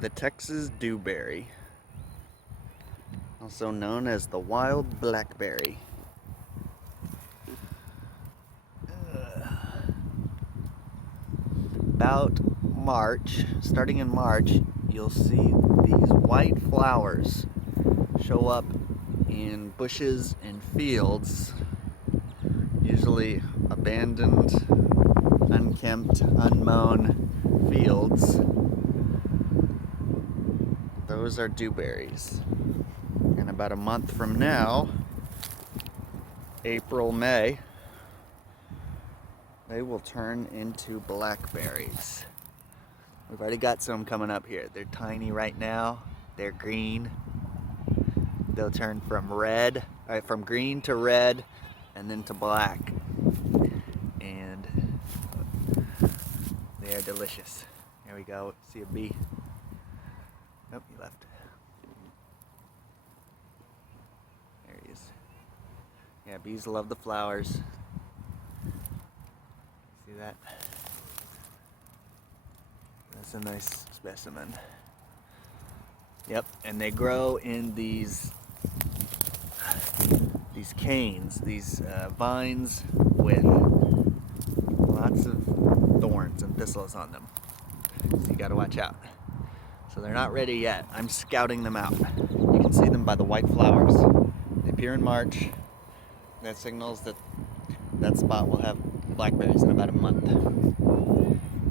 The Texas Dewberry, also known as the wild blackberry. About March, starting in March, you'll see these white flowers show up in bushes and fields, usually abandoned, unkempt, unmown fields. Those are dewberries. And about a month from now, April, May, they will turn into blackberries. We've already got some coming up here. They're tiny right now. They're green. They'll turn from green to red, and then to black. And they are delicious. Here we go. See a bee? Nope, he left. There he is. Yeah, bees love the flowers. See that? That's a nice specimen. Yep, and they grow in these canes, these vines with lots of thorns and thistles on them. So you gotta watch out. So they're not ready yet. I'm scouting them out. You can see them by the white flowers. They appear in March. That signals that that spot will have blackberries in about a month.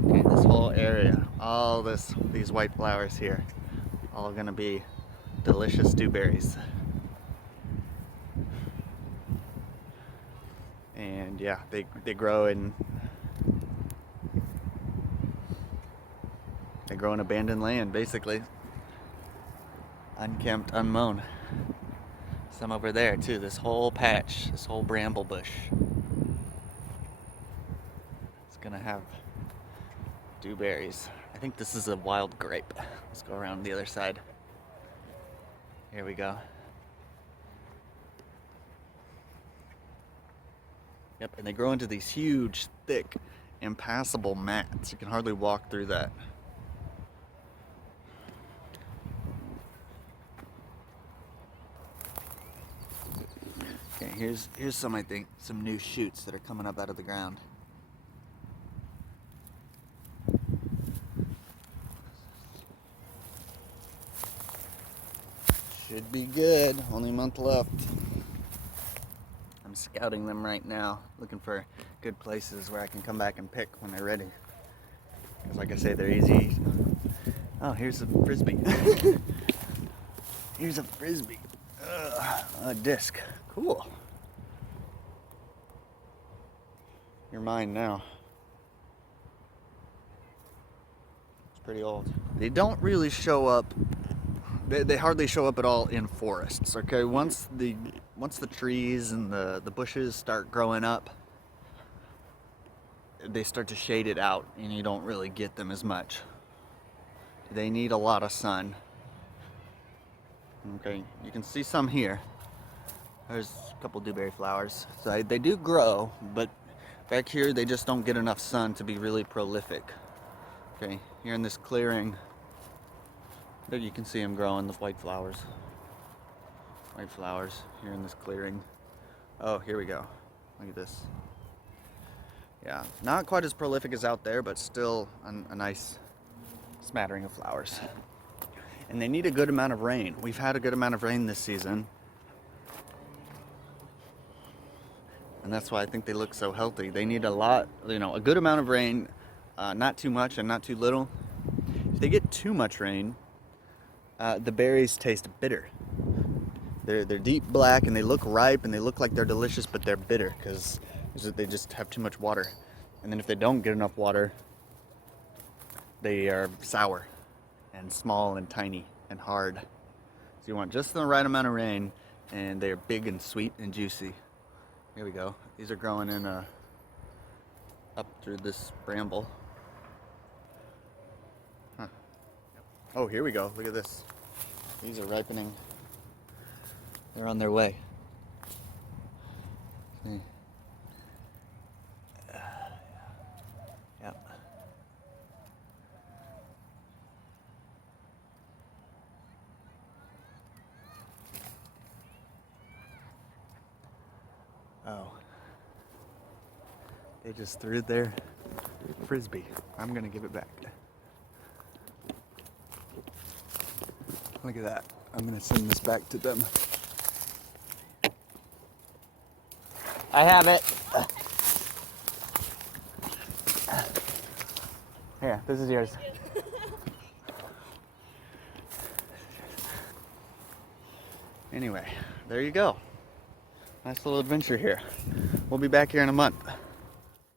Okay, this whole area, all these white flowers here, all gonna be delicious dewberries. And yeah, they grow in abandoned land, basically. Unkempt, unmown. Some over there too, this whole patch, this whole bramble bush. It's gonna have dewberries. I think this is a wild grape. Let's go around the other side. Here we go. Yep, and they grow into these huge, thick, impassable mats. You can hardly walk through that. Okay, here's some, I think, some new shoots that are coming up out of the ground. Should be good. Only a month left. I'm scouting them right now, looking for good places where I can come back and pick when they're ready. Because like I say, they're easy. Oh, here's a frisbee. Here's a frisbee. A disc. Cool. You're mine now. It's pretty old. They don't really show up. They hardly show up at all in forests. Okay, once the trees and the bushes start growing up, they start to shade it out, and you don't really get them as much. They need a lot of sun. Okay, you can see some here. There's a couple dewberry flowers. So they do grow, but back here they just don't get enough sun to be really prolific. Okay, here in this clearing, there you can see them growing, the white flowers. White flowers here in this clearing. Oh, here we go. Look at this. Yeah, not quite as prolific as out there, but still a nice smattering of flowers. And they need a good amount of rain. We've had a good amount of rain this season. And that's why I think they look so healthy. They need a good amount of rain, not too much and not too little. If they get too much rain, the berries taste bitter. They're deep black and they look ripe and they look like they're delicious, but they're bitter because they just have too much water. And then if they don't get enough water, they are sour and small and tiny and hard. So you want just the right amount of rain, and they're big and sweet and juicy. Here we go. These are growing in up through this bramble. Huh. Oh, here we go. Look at this. These are ripening. They're on their way. See? Yep. Oh. They just threw their frisbee. I'm gonna give it back. Look at that. I'm gonna send this back to them. I have it. Here, this is yours. Anyway, there you go. Nice little adventure here. We'll be back here in a month.